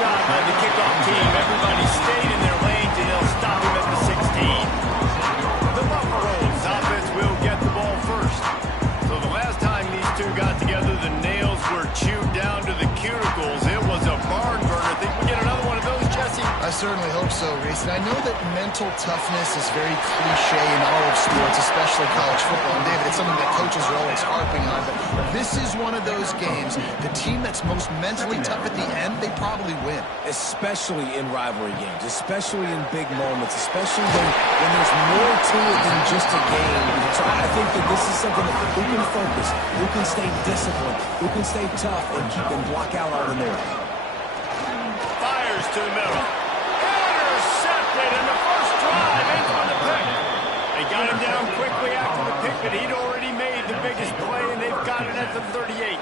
job by the kickoff team. Everybody stayed in their lanes, and they'll stop him at the 16. The Buffaloes offense will get the ball first. So the last time these two got together, the nails were chewed down to the cuticles. It was a barn burner. Think we get another one of those, Jesse? I certainly hope so, Reese. And I know that mental toughness is very cliche in all of sports, especially college football. And David, it's something that coaches are always harping on. But this is one of those games. The team that's most mentally tough at the end, they probably win. Especially in rivalry games, especially in big moments, especially when there's more to it than just a game. So I think that this is something that who can focus, who can stay disciplined, who can stay tough and block out all the narrative. Fires to the middle. Intercepted in the first drive into the pick. They got him down quickly after the pick, but he'd already made the biggest play, and they've got it at the 38.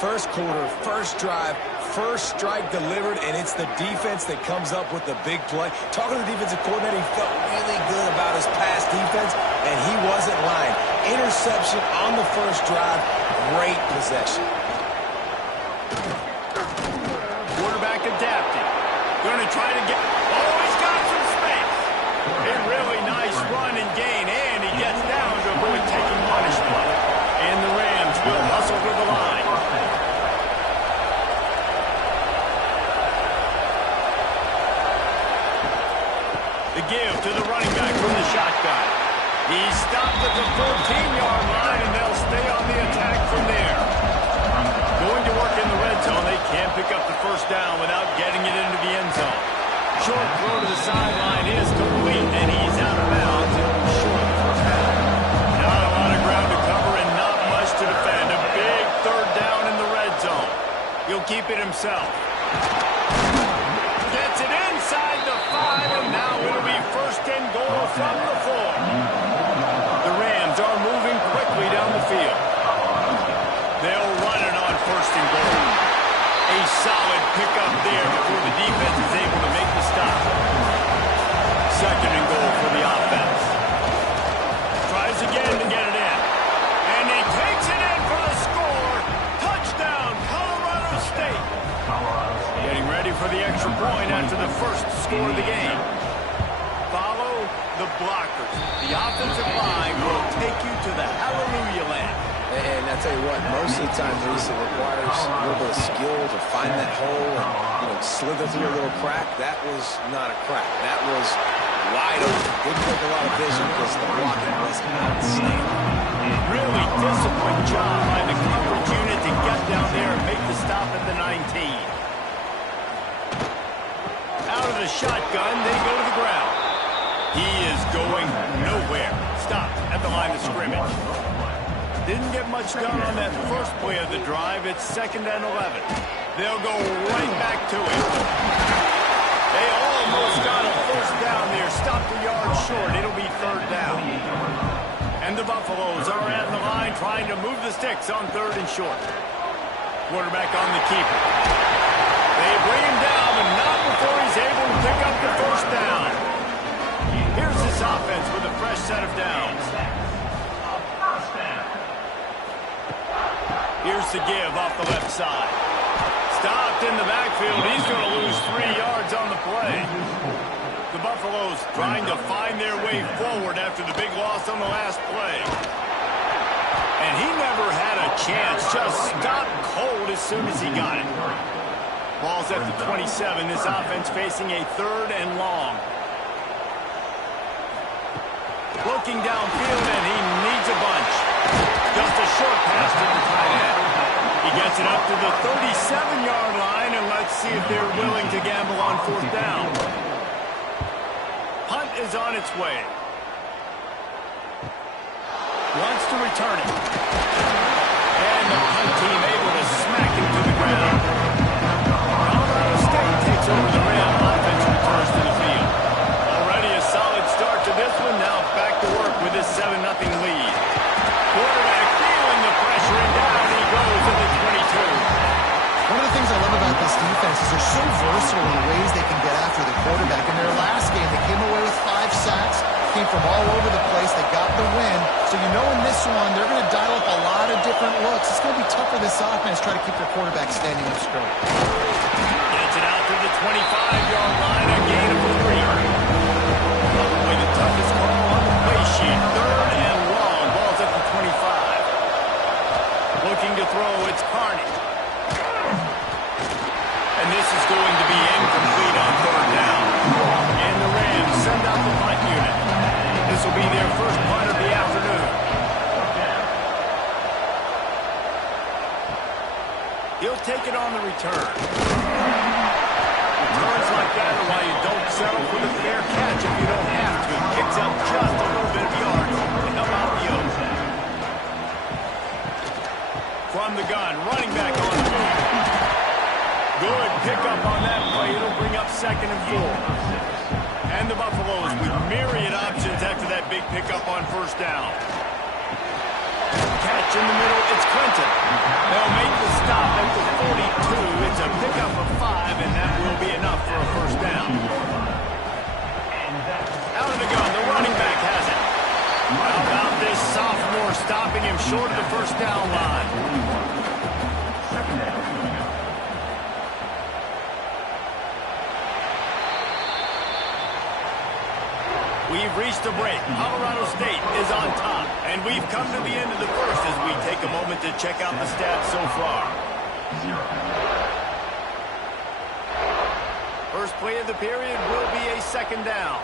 First quarter, first drive, first strike delivered, and it's the defense that comes up with the big play. Talking to the defensive coordinator, he felt really good about his pass defense, and he wasn't lying. Interception on the first drive, great possession. Quarterback adapting. Going to try to get... Oh, he's got some space. A really nice run and gain, and he gets down to avoid taking punishment. And the Rams will hustle to the line. The give to the running back from the shotgun. He's stopped at the 14-yard line, and they'll stay on the attack from there. Going to work in the red zone. They can't pick up the first down without getting it into the end zone. Short throw to the sideline is complete, and he's out of bounds. Short of the first down. Not a lot of ground to cover and not much to defend. A big third down in the red zone. He'll keep it himself. Gets it inside the 5, and now it'll be first and goal from the 4. The Rams are moving quickly down the field. They'll run it on first and goal. A solid pickup there before the defense is able to make the stop. Second and goal for the offense. Tries again to get it in. And he takes it in for the score. Touchdown, Colorado State. Getting ready for the extra point after the first score of the game. Follow the blockers. The offensive line will take you to the hallelujah land. And I tell you what, most of the time, Reese, it requires a little bit of skill to find that hole and slither through a little crack. That was not a crack. That was wide open. Didn't take a lot of vision because the blocking was outstanding. Really disciplined job by the coverage unit to get down there and make the stop at the 19. Out of the shotgun, they go to the ground. He is going nowhere. Stopped at the line of scrimmage. Didn't get much done on that first play of the drive. It's 2nd and 11. They'll go right back to it. They almost got a first down there. Stopped a yard short. It'll be 3rd down. And the Buffaloes are at the line trying to move the sticks on 3rd and short. Quarterback on the keeper. They bring him down, but not before he's able to pick up the first down. Here's this offense with a fresh set of downs. Here's the give off the left side. Stopped in the backfield. He's going to lose 3 yards on the play. The Buffaloes trying to find their way forward after the big loss on the last play. And he never had a chance. Just stopped cold as soon as he got it. Ball's at the 27. This offense facing a 3rd and long. Looking downfield, and he needs a bunch. Just a short pass to the tight end. He gets it up to the 37-yard line, and let's see if they're willing to gamble on 4th down. Punt is on its way. Wants to return it. And the punt team able to smack him to the ground. Colorado State takes over the Ram. Offense returns to the field. Already a solid start to this one. Now back to work with this 7-0 lead. Quarterback feeling the pressure, and down he goes to the 22. One of the things I love about this defense is they're so versatile in the ways they can get after the quarterback. In their last game, they came away with 5 sacks, came from all over the place. They got the win. So you know in this one, they're going to dial up a lot of different looks. It's going to be tough for this offense to try to keep their quarterback standing up straight. Gets it out to the 25-yard line, a gain of 3. Probably the toughest call on the play sheet. 3rd and long. Ball's at the 25. Looking to throw, it's Carney. And this is going to be incomplete on 3rd down. And the Rams send out the punt unit. This will be their first punt of the afternoon. He'll take it on the return. Returns like that are why you don't settle for the fair catch if you don't have to. Picks up just a little bit of yards to help out the Oaks. From the gun, running back on the move. Good pickup on that play. It'll bring up 2nd and 4. And the Buffaloes with myriad options after that big pickup on 1st down. Catch in the middle, it's Clinton. They'll make the stop at the 42. It's a pickup of 5, and that will be enough for a 1st down. Out of the gun, the running back has it. How about this sophomore stopping him short of the 1st down line? We've reached a break. Colorado State is on top. And we've come to the end of the first as we take a moment to check out the stats so far. First play of the period will be a 2nd down.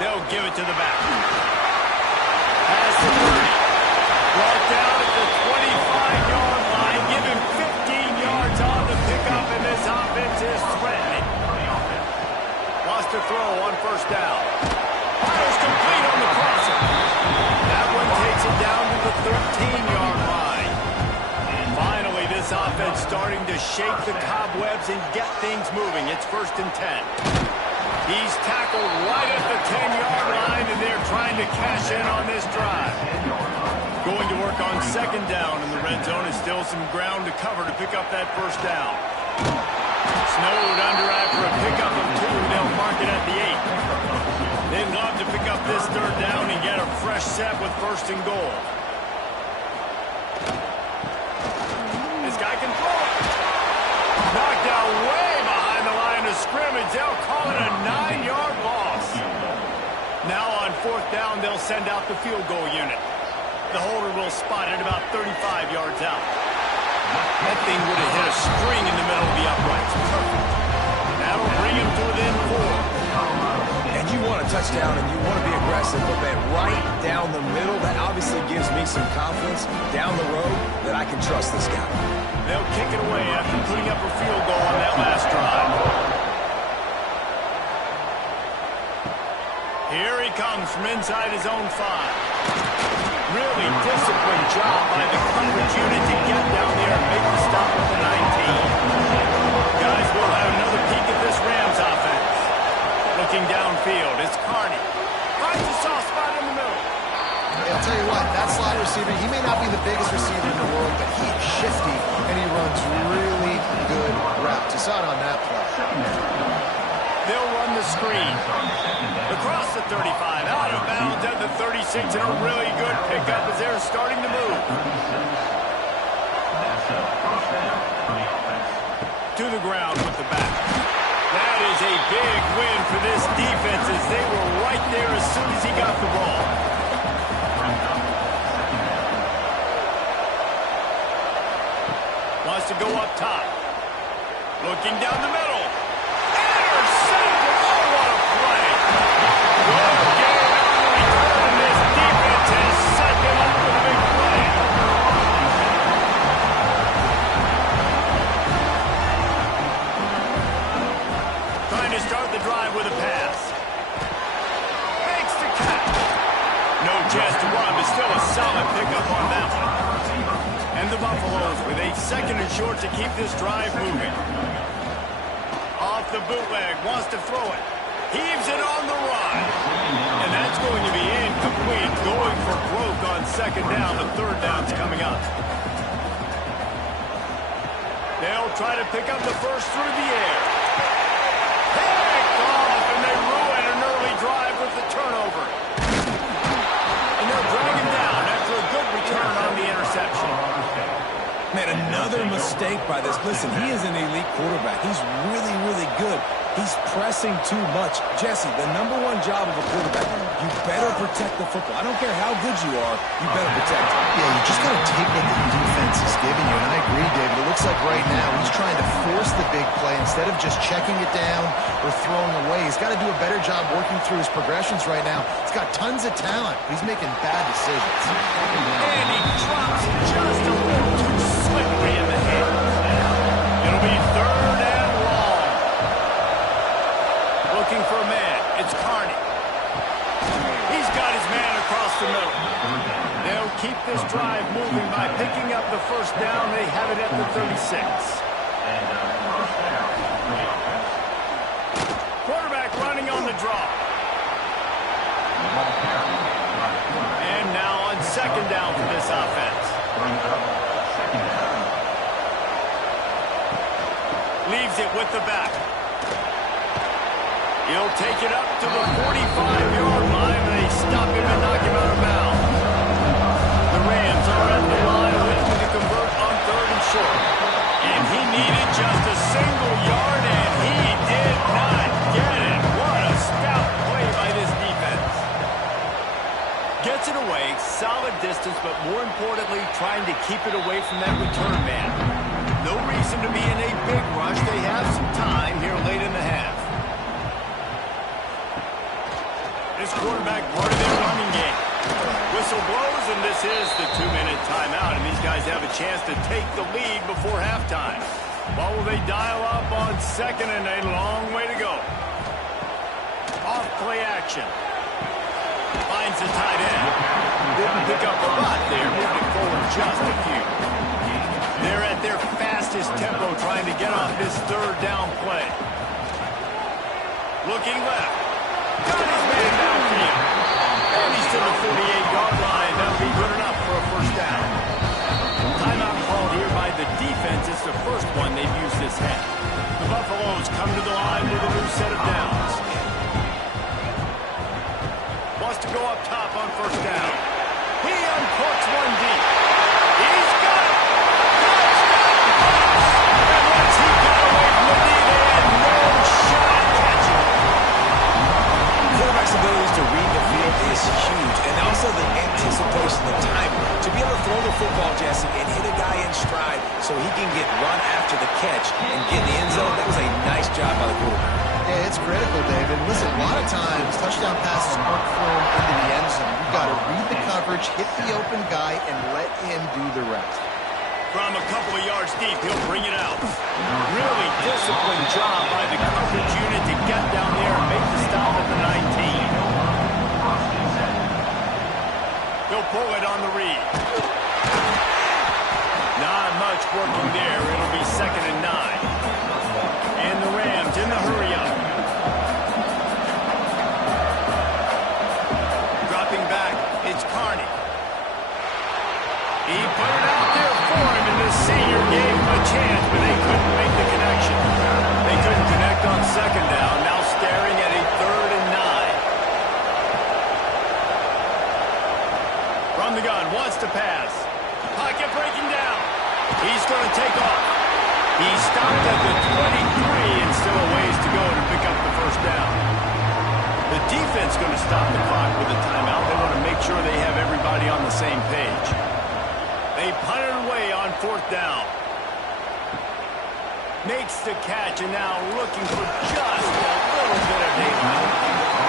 They'll give it to the back. Pass to 30. Brought down at the 25-yard line. Give him 15 yards on the pickup, and this offense is threatening. Lost to throw on 1st down. Fires complete on the crosser. That one takes it down to the 13-yard line. And finally, this offense starting to shake the cobwebs and get things moving. It's 1st and 10. He's tackled right at the 10-yard line, and they're trying to cash in on this drive. Going to work on 2nd down in the red zone. Is still some ground to cover to pick up that 1st down. Snowed under after a pickup of 2. They'll mark it at the 8. They'd love to pick up this 3rd down and get a fresh set with 1st and goal. This guy can throw it. Knocked out way behind the line of scrimmage. They'll call it a 9-yard loss. Now on 4th down, they'll send out the field goal unit. The holder will spot it about 35 yards out. That thing would have hit a string in the middle of the uprights. Perfect. That'll bring him to within 4. And you want a touchdown and you want to be aggressive, but man, right down the middle, that obviously gives me some confidence down the road that I can trust this guy. They'll kick it away after putting up a field goal on that last drive. Here he comes from inside his own 5. Really disciplined job by the coverage unit to get down there and make the stop at the 19. Guys, we'll have another peek at this Rams offense. Looking downfield, it's Carney. Finds a soft spot in the middle. I'll tell you what, that slot receiver, he may not be the biggest receiver in the world, but he is shifty, and he runs really good routes. You saw it on that play. They'll run the screen. Across the 35, out of bounds at the 36, and a really good pickup as they're starting to move. To the ground with the back. That is a big win for this defense as they were right there as soon as he got the ball. Wants to go up top. Looking down the middle. Intercepted. Oh, what a play. Good game on the return. This defense has set them up with a big play. Trying to start the drive with a pass. Makes the catch. No chance to run, but still a solid pickup on that one. And the Buffaloes with a 2nd and short to keep this drive moving. Off the bootleg, wants to throw it. Heaves it on the run. And that's going to be incomplete. Going for broke on 2nd down. The 3rd down's coming up. They'll try to pick up the first through the air. Picked off, and they ruin an early drive with the turnover. mistake by this. Listen, he is an elite quarterback. He's really, really good. He's pressing too much. Jesse, the #1 job of a quarterback, you better protect the football. I don't care how good you are, you better protect it. Yeah, you just got to take what the defense is giving you. And I agree, David. It looks like right now he's trying to force the big play instead of just checking it down or throwing away. He's got to do a better job working through his progressions right now. He's got tons of talent. He's making bad decisions. And he drops it just a little too slippery in the hands. It'll be 3rd and long. Looking for a man. It's Carney. He's got his man across the middle. They'll keep this drive moving by picking up the first down. They have it at the 36. Quarterback running on the draw. And now on 2nd down for this offense. Leaves it with the back. He'll take it up to the 45-yard line, and they stop him and knock him out of bounds. The Rams are at the line looking to convert on 3rd and short. And he needed just a single yard, and he did not get it. What a stout play by this defense. Gets it away, solid distance, but more importantly, trying to keep it away from that return man. No reason to be in a big rush. They have some time here late in the half. This quarterback part of their running game. Whistle blows, and this is the 2-minute timeout, and these guys have a chance to take the lead before halftime. What will they dial up on 2nd and a long way to go? Off play action. Finds the tight end. Didn't pick up a lot there, moving forward just a few. They're at their fastest tempo trying to get off this 3rd down play. Looking left. Got his man downfield. And he's to the 48-yard line. That'll be good enough for a first down. Timeout called here by the defense. It's the first one they've used this half. The Buffaloes come to the line with a new set of downs. Wants to go up top on 1st down. He uncorks one deep. He's got it. And once he got away from the D, they had no shot at catching it. Quarterback's abilities to read the field is huge, and also the anticipation, the timing. To be able to throw the football, Jesse, and hit a guy in stride so he can get run after the catch and get in the end zone, that was a nice job by the quarterback. Yeah, it's critical, David. Listen, a lot of times, touchdown passes aren't thrown into the end zone. You've got to read the coverage, hit the open guy, and let him do the rest. From a couple of yards deep, he'll bring it out. Really disciplined job by the coverage unit to get down there and make the stop at the 19. He'll pull it on the read. Not much working there. It'll be 2nd and 9. And the Rams in the hurry up. Dropping back, it's Carney. He put it out there for him, and this senior gave him a chance, but they couldn't make the connection. They couldn't connect on 2nd down, now staring at a 3rd and 9. From the gun, wants to pass. Pocket breaking down. He's going to take off. He stopped at the 23 and still a ways to go to pick up the first down. The defense going to stop the clock with a timeout. They want to make sure they have everybody on the same page. They punt it away on 4th down. Makes the catch and now looking for just a little bit of daylight.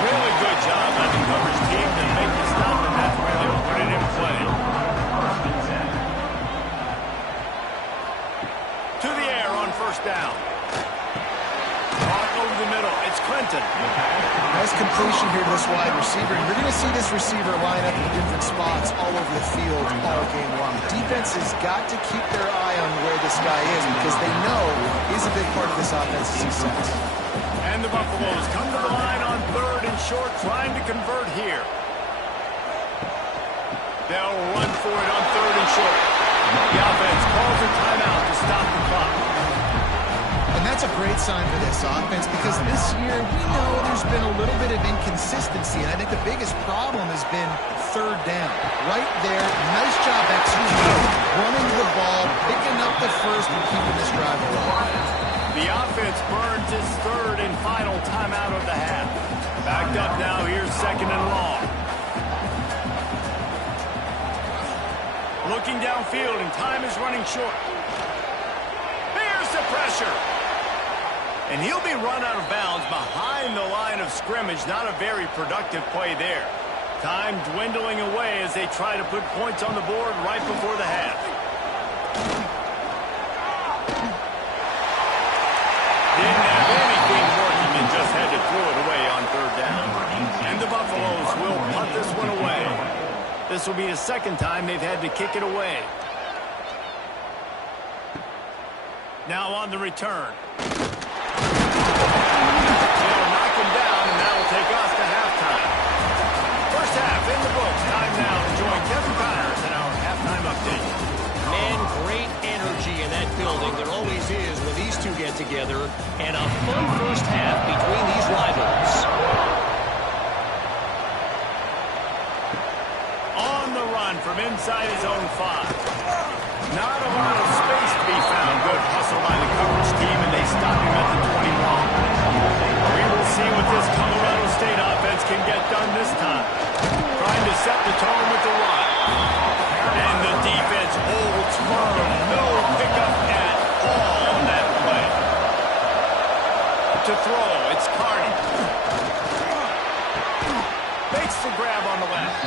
Really good job by the coverage team to make the stop, and that's where they'll put it in play. To the air on 1st down. Caught over the middle. It's Clinton. Nice completion here to this wide receiver. And you're going to see this receiver line up in different spots all over the field all game long. Defense has got to keep their eye on where this guy is because they know he's a big part of this offense's success. And the Buffaloes come to the line on 3rd and short, trying to convert here. They'll run for it on 3rd and short. The offense calls a timeout to stop the clock. And that's a great sign for this offense because this year we know there's been a little bit of inconsistency. And I think the biggest problem has been third down. Right there, nice job executing, running the ball, picking up the first, and keeping this drive alive. The offense burns its third and final timeout of the half. Backed up now, here's second and long. Looking downfield, and time is running short. Here's the pressure. And he'll be run out of bounds behind the line of scrimmage. Not a very productive play there. Time dwindling away as they try to put points on the board right before the half. Didn't have anything working and just had to throw it away on third down. And the Buffaloes will punt this one away. This will be the second time they've had to kick it away. Now on the return. They'll knock him down, and that will take us to halftime. First half in the books. Time now to join Kevin Byers in our halftime update. Man, great energy in that building. There always is when these two get together. And a fun first half between these rivals. On the run from inside his own 5. Not a lot of space to be found. Good hustle by the coverage team, and they stop him at the 21. We will see what this Colorado State offense can get done this time. Trying to set the tone with the run. And the defense holds firm. No pickup at all on that play. To throw, it's Carney. Makes the grab on the left.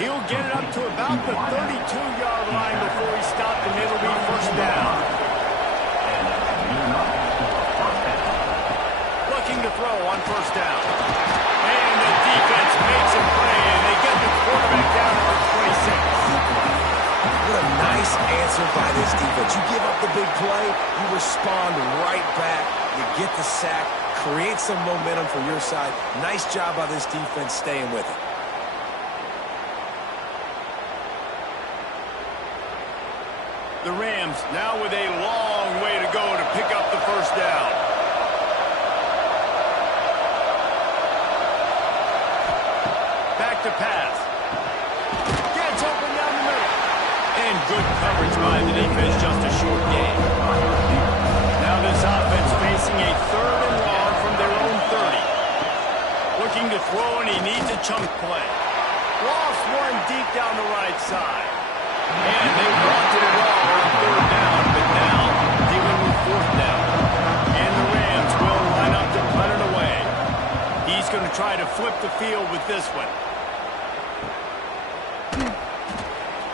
He'll get it up to about the 32-yard line before he stopped, and it'll be first down. Looking to throw on first down. And the defense makes a play, and they get the quarterback down at the 26. What a nice answer by this defense. You give up the big play, you respond right back, you get the sack, create some momentum for your side. Nice job by this defense staying with it. The Rams now with a long way to go to pick up the first down. Back to pass. Gets open down the middle. And good coverage by the defense, just a short gain. Now this offense facing a third and long from their own 30. Looking to throw, and he needs a chunk play. Lost one deep down the right side. And they wanted it all on third down, but now dealing with fourth down. And the Rams will line up to punt it away. He's going to try to flip the field with this one.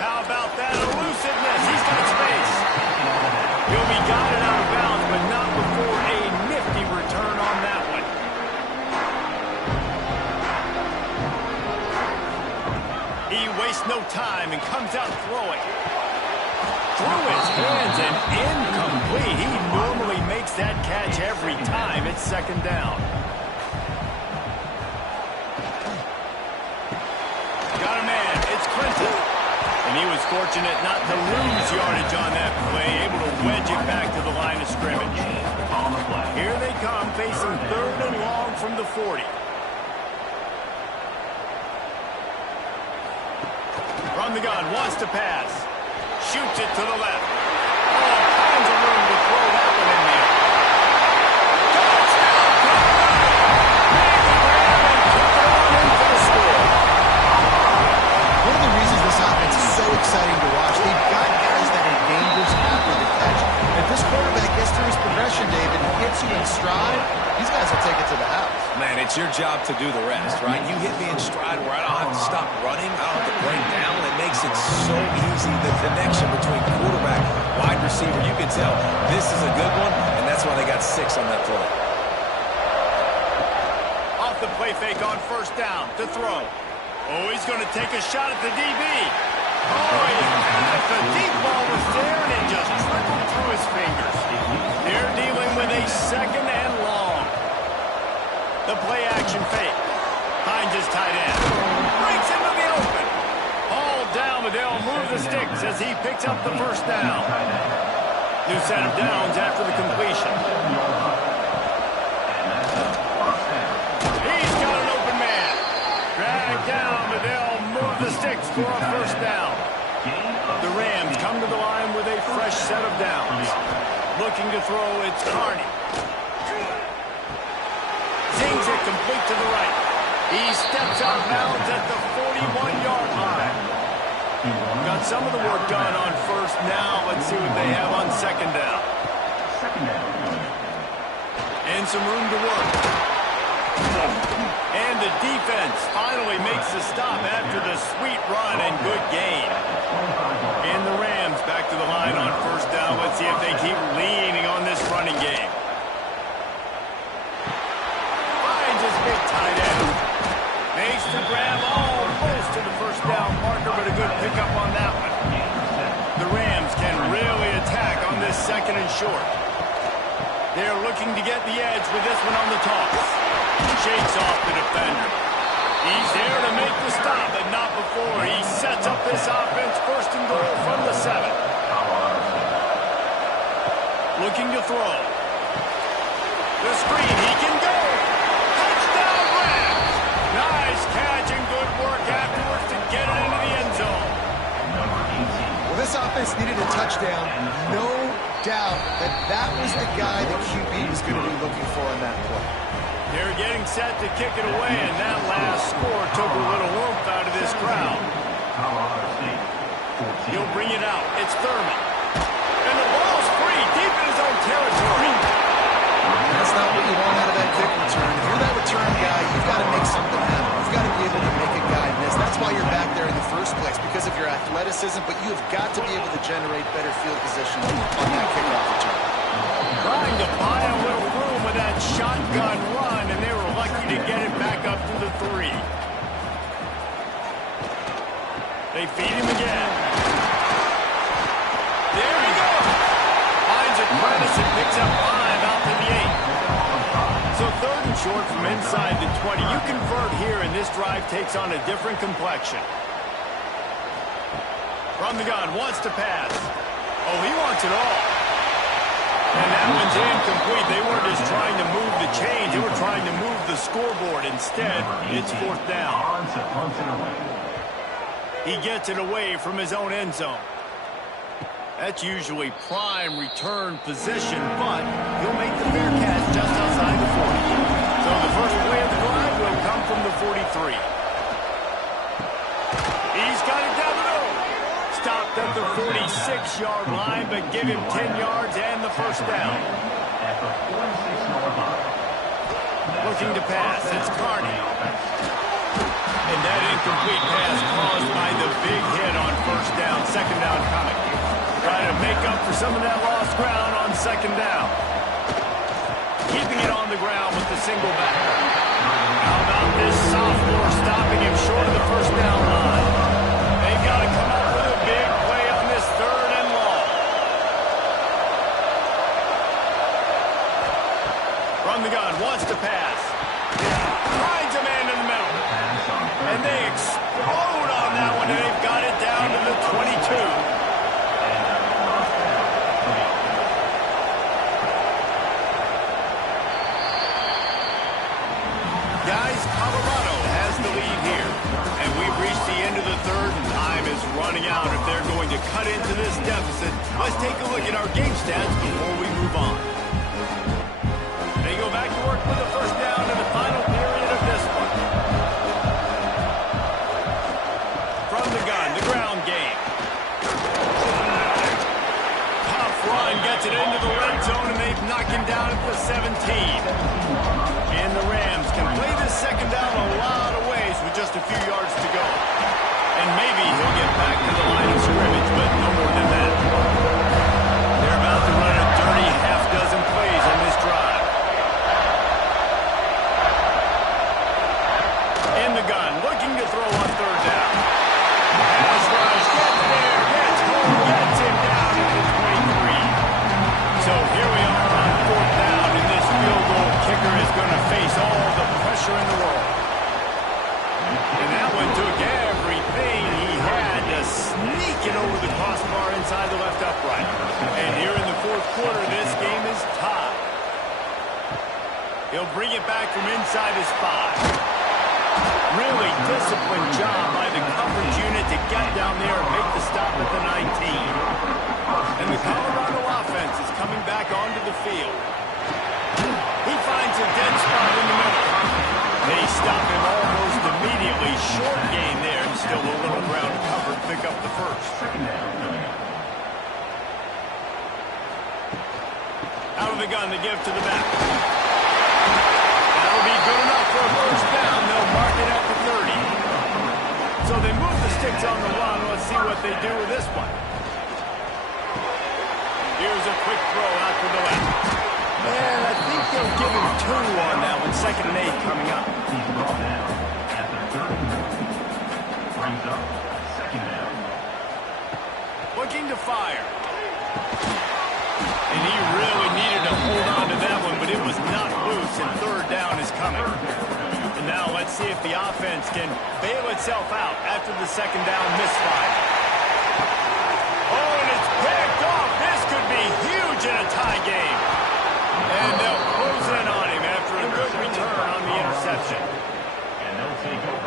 How about that elusiveness? He's got space. He'll be guided out of bounds, but not before a nifty return on that one. He wastes no time and comes out throwing. Through his hands and incomplete. He normally makes that catch every time. It's second down. Got a man. It's Clinton. And he was fortunate not to lose yardage on that play, able to wedge it back to the line of scrimmage. Here they come, facing third and long from the 40. From the gun, wants to pass. Shoots it to the left. All kinds of room to throw that one in there. Touchdown, One of the reasons this offense is so exciting to watch, they've got guys that are dangerous after the catch. If this quarterback gets through his progression, David, and hits you in stride, these guys will take it to the house. Man, it's your job to do the rest, right? You hit me in stride where I don't have to stop running, I don't have to break down. It makes it so easy, the connection between quarterback, wide receiver. You can tell this is a good one, and that's why they got 6 on that play. Off the play fake on first down to throw. Oh, he's going to take a shot at the DB. Oh, he had it. The deep ball was there, and it just trickled through his fingers. They're dealing with a second and long. The play action fake. Finds his tight end. Breaks into the open. Hauled down, but they'll move the sticks as he picks up the first down. New set of downs after the completion. He's got an open man. Dragged down, but they'll move for a first down. The Rams come to the line with a fresh set of downs. Looking to throw, it's Carney. Zings it complete to the right. He steps out of bounds at the 41-yard line. Got some of the work done on first. Now let's see what they have on second down. And some room to work. And the defense finally makes the stop after the sweet run and good gain. And the Rams back to the line on first down. Let's see if they keep leaning on this running game. Finds his big tight end. Makes the grab almost to the first down marker, but a good pickup on that one. The Rams can really attack on this second and short. They're looking to get the edge with this one on the toss. Shakes off the defender. He's there to make the stop, but not before. He sets up this offense first and goal from the 7. Looking to throw. The screen, he can go. Touchdown Rams. Nice catch and good work afterwards to get it into the end zone. Well, this offense needed a touchdown. No doubt that was the guy that QB was going to be looking for on that play. They're getting set to kick it away, and that last score took a little oomph out of this crowd. He'll bring it out. It's Thurman. And the ball's free, deep in his own territory. That's not what you want out of that kick return. If you're that return guy, you've got to make something happen. You've got to be able to make a guy miss. That's why you're back there in the first place, because of your athleticism, but you have got to be able to generate better field position on that kickoff return. Trying to buy a little room with that shotgun run, and they were lucky to get it back up to the 3. They feed him again. There he goes. Finds a Prentice and picks up 5 out to the 8. So third and short from inside the 20. You convert here, and this drive takes on a different complexion. From the gun, wants to pass. Oh, he wants it all. And that one's incomplete. They weren't just trying to move the chains. They were trying to move the scoreboard. Instead, it's fourth down. He gets it away from his own end zone. That's usually prime return position, but he'll make the fair catch just outside the 40. So the first play of the drive will come from the 43. He's got it down the middle. Stopped at the 46-yard line, but give him 10 yards and the first down. Looking to pass, it's Carney. And that incomplete pass caused by the big hit on first down. Second down coming. Trying to make up for some of that lost ground on second down. Keeping it on the ground with the single back. How about this sophomore stopping him short of the first down line? They've got to come up with a big play on this third and long. From the gun, wants to pass. Finds a man in the middle. And they explode on that one, and they've got it down to the 22. Guys, Colorado has the lead here. And we've reached the end of the third, and time is running out. If they're going to cut into this deficit, let's take a look at our game stats before we move on. They go back to work with the first down in the final period of this one. From the gun, the ground game. Tough run, gets it into the red zone, and they've knocked him down at the 17. And the Rams can play this second down a lot of ways with just a few yards to go. And maybe he'll get back to the line of scrimmage, but no more than that. They're about to run a dirty half-dozen plays on this drive. In the gun, looking to throw on third down. Pass rush, gets there, gets home, gets him down to the 23. So here we are on fourth down, and this field goal kicker is going to face all the pressure in the world. And that one took everything he had to sneak it over the crossbar inside the left upright. And here in the fourth quarter, this game is tied. He'll bring it back from inside his 5. Really disciplined job by the coverage unit to get down there and make the stop at the 19. And the Colorado offense is coming back onto the field. He finds a dead spot in the middle. They stop him almost immediately. Short gain there. Still a little ground to cover to pick up the first. Out of the gun, the give to the back. That'll be good enough for a first down. They'll mark it at the 30. So they move the sticks on the run. Let's see what they do with this one. Here's a quick throw out to the left. And I think they'll give him 2 on that one. 2nd and 8 coming up. He's brought down at the 30. Brings up 2nd down. Looking to fire. And he really needed to hold on to that one, but it was not loose, and 3rd down is coming. And now let's see if the offense can bail itself out after the 2nd down misfire. Oh, and it's picked off. This could be huge in a tie game. And they'll close in on him after a good return on the interception.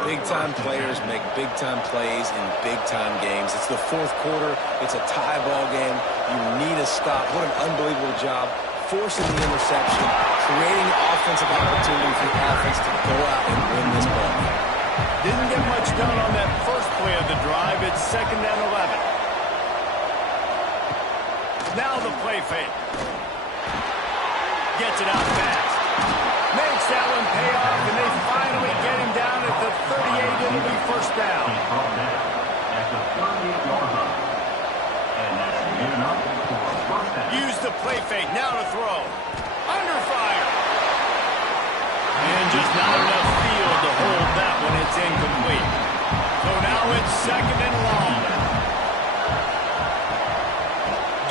Big-time players make big-time plays in big-time games. It's the 4th quarter. It's a tie ball game. You need a stop. What an unbelievable job forcing the interception, creating offensive opportunity for the offense to go out and win this ball game. Didn't get much done on that first play of the drive. It's 2nd and 11. Now the play fake. Gets it out fast. Makes that one pay off, and they finally get him down at the 38. It'll be first down. He's brought down at the 38-yard line. And that's good enough for a first down. Use the play fake. Now to throw. Under fire. And just not enough field to hold that one. It's incomplete. So now it's 2nd and long.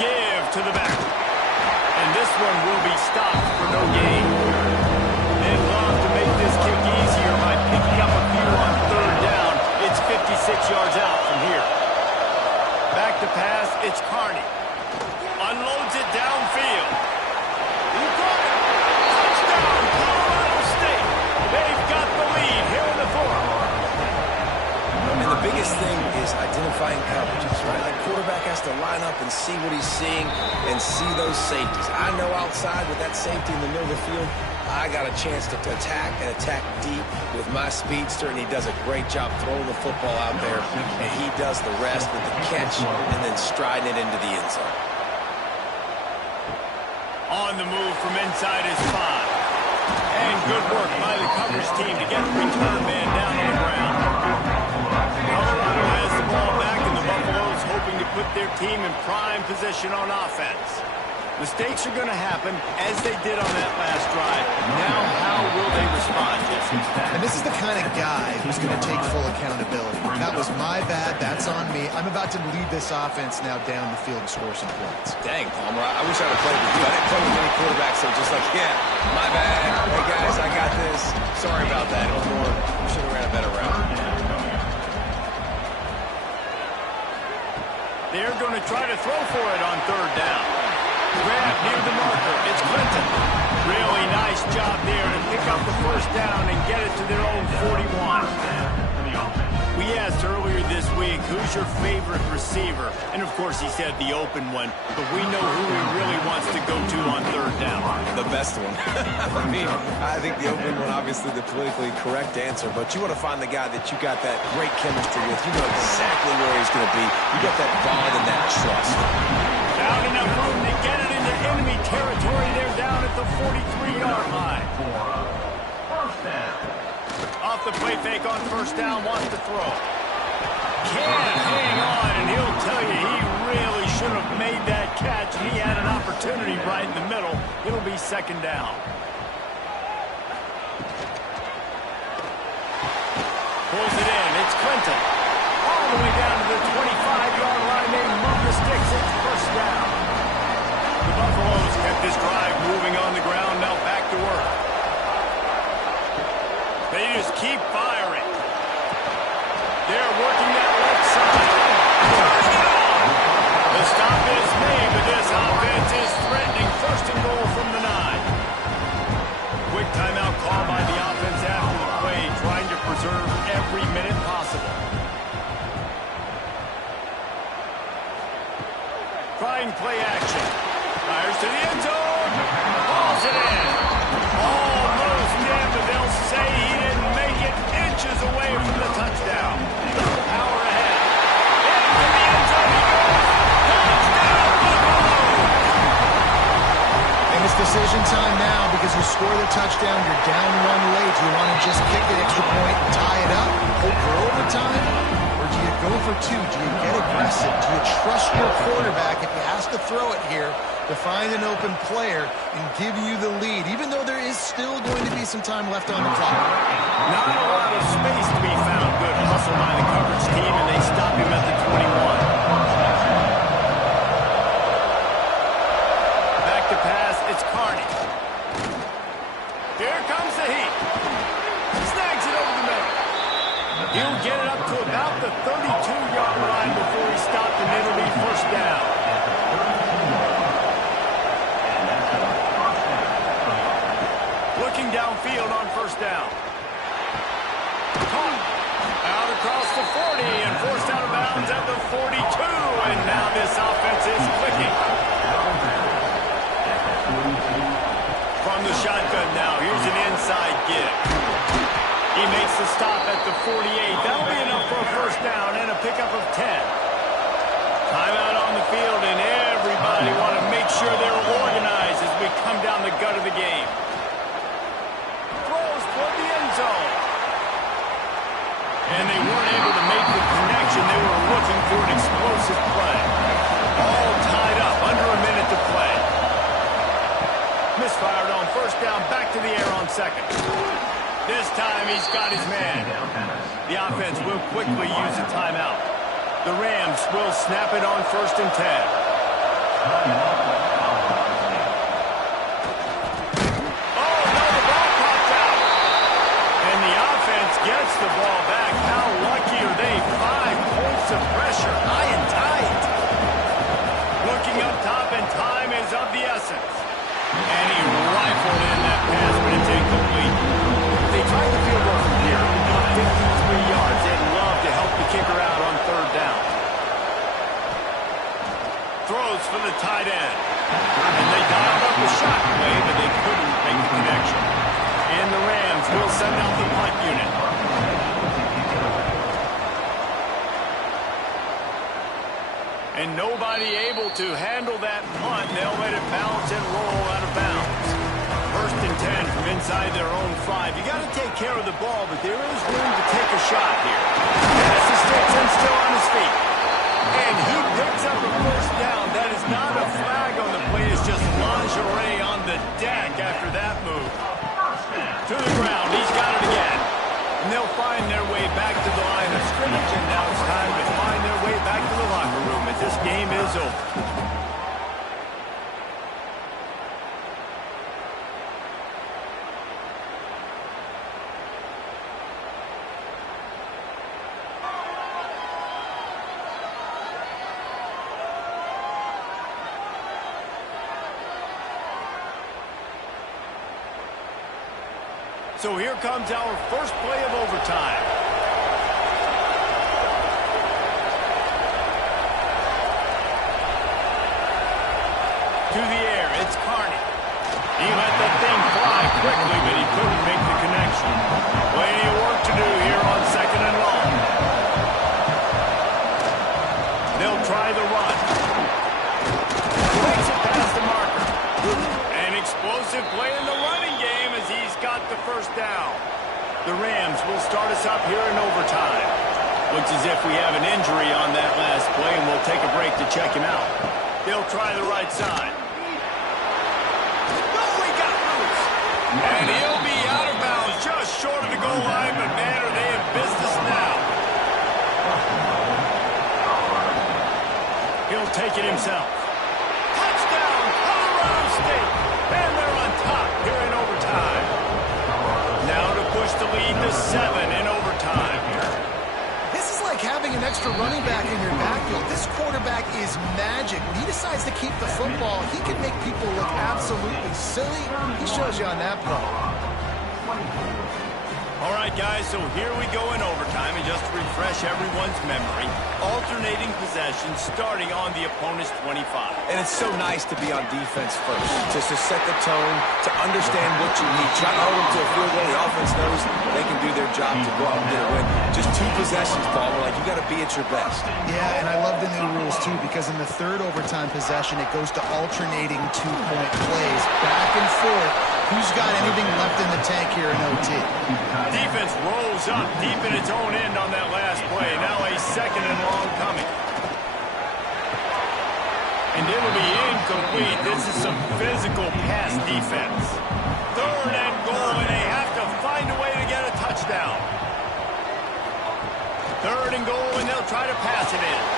Give to the back. And this one will be stopped for no gain. They'd love to make this kick easier by picking up a few on 3rd down. It's 56 yards out from here. Back to pass, it's Carney. Unloads it downfield. He got it. Touchdown, Colorado State. They've got the lead here in the 4th. And the biggest thing is identifying coverages, right? Like quarterback has to line up and see what he's seeing and see those safeties. I know outside with that safety in the middle of the field, I got a chance to attack and attack deep with my speedster, and he does a great job throwing the football out there, and he does the rest with the catch and then striding it into the end zone. On the move from inside is 5. And good work by the coverage team to get the return man down on the ground. Colorado has the ball back, and the Buffaloes hoping to put their team in prime position on offense. Mistakes are going to happen, as they did on that last drive. Now, how will they respond, Jesse? And this is the kind of guy who's going to take full accountability. That was my bad. That's on me. I'm about to lead this offense now down the field and score some points. Dang, Palmer, I wish I'd have played with you. I didn't play with many quarterbacks that were just like, yeah, my bad. Hey, guys, I got this. Sorry about that. It was more, we should have ran a better route. They're going to try to throw for it on 3rd down. Grab near the marker. It's Clinton. Really nice job there to pick up the first down and get it to their own 41. We asked earlier this week, who's your favorite receiver? And, of course, he said the open one. But we know who he really wants to go to on 3rd down. The best one. I mean, I think the open one, obviously the politically correct answer. But you want to find the guy that you got that great chemistry with. You know exactly where he's going to be. You got that bond and that trust. Not enough room to get it into enemy territory. They're down at the 43-yard line. Off the play fake on 1st down, wants to throw. Can't hang on, and he'll tell you he really should have made that catch. He had an opportunity right in the middle. It'll be 2nd down. Pulls it in. It's Clinton. All the way down to the 25-yard line. They move the sticks. It's 1st down. The Buffaloes kept this drive moving on the ground. Now back to work. They just keep firing. They're working that left side. The stop is made, but this offense is threatening 1st and goal from the 9. Quick timeout call by the offense after the play, trying to preserve every minute possible. Trying play action. Fires to the end zone. Balls it in. Almost in, but they'll say he didn't make it, inches away from the touchdown. Power ahead. Into the end zone he goes. Touchdown, Buffalo! And it's decision time now because you score the touchdown, you're down one late. Do you want to just kick the extra point and tie it up, hope for overtime? Or do you go for two? Do you get aggressive? Do you trust your quarterback if he has to throw it here to find an open player and give you the lead, even though there is still going to be some time left on the clock? Not a lot of space to be found. Good hustle by the coverage team, and they stop him at the 21. Back to pass, it's Carney. Here comes the heat. Snags it over the middle. He'll get it up to about the 32-yard line before he stopped, and it'll be first down. Looking downfield on first down. Caught. Out across the 40 and forced out of bounds at the 42. And now this offense is clicking. From the shotgun now, here's an inside give. He makes the stop at the 48. That'll be enough for a first down and a pickup of 10. Timeout on the field, and everybody want to make sure they're organized as we come down the gut of the game. Throws toward the end zone. And they weren't able to make the connection. They were looking for an explosive play. All tied up, under a minute to play. Misfired on first down, back to the air on second. This time he's got his man. The offense will quickly use a timeout. The Rams will snap it on 1st and 10. Oh, no, the ball popped out. And the offense gets the ball back. How lucky are they? 5 points of pressure, high and tight. Looking up top, and time is of the essence. And he rifled in that pass, but it's incomplete. They tried the field goal from here, about 53 yards. They'd love to help the kicker out on 3rd down. Throws for the tight end. And they dialed up the shot play, but they couldn't make the connection. And the Rams will send out the punt unit. And nobody able to handle that punt. They'll let it bounce and roll out of bounds. 1st and 10 from inside their own 5. You got to take care of the ball, but there is room to take a shot here. Pass is Stetson still on his feet. And he picks up a first down. That is not a flag on the play. It's just lingerie on the deck after that move. To the ground. He's got it again. And they'll find their way back to the line of scrimmage. And now it's time to find their way back to the locker room as this game is over. So here comes our first play of overtime. To the air, it's Carney. He let that thing fly quickly, but he couldn't make the connection. Plenty of work to do here on 2nd and long. They'll try the run. Breaks it past the marker. An explosive play in the running game as he's got the first down. The Rams will start us up here in overtime. Looks as if we have an injury on that last play, and we'll take a break to check him out. They'll try the right side. No, he got loose. And he'll be out of bounds just short of the goal line, but man, are they in business now. He'll take it himself. Touchdown, Colorado State. And they're on top here in overtime. Now to push the lead to 7 in overtime. This is like having an extra running back in your backfield. This quarterback is magic. When he decides to keep the football, he can make people look absolutely silly. He shows you on that play. All right, guys, so here we go in overtime, and just to refresh everyone's memory, alternating possession starting on the opponent's 25. And it's so nice to be on defense first, just to set the tone, to understand what you need. Try to hold them to a field goal. The offense knows they can do their job to go out and get a win. Just 2 possessions, Paul. We're like, you got to be at your best. Yeah, and I love the new rules, too, because in the third overtime possession, it goes to alternating 2-point plays, back and forth. Who's got anything left in the tank here in OT? Defense rolls up deep in its own end on that last play. Now a second and long coming. And it'll be incomplete. This is some physical pass defense. Third and goal, and they have to find a way to get a touchdown. Third and goal, and they'll try to pass it in.